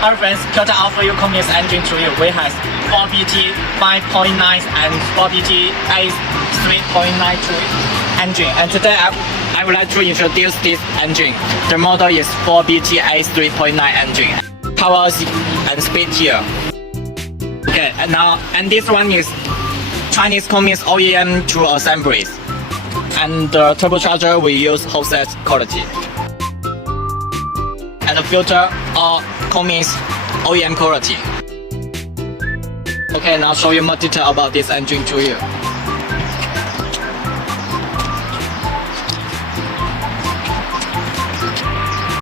Our friends, Toyota offer you Cummins engine to you. We have 4BT 5.9 and 4BT A 3.92 engine. And today I would like to introduce this engine. The model is 4BT A 3.9 engine. Power and speed here. Okay, and this one is Chinese Cummins OEM tool assemblies. And the turbocharger we use Hosett quality. And the filter are Cummins OEM quality. Okay, now show you more detail about this engine to you.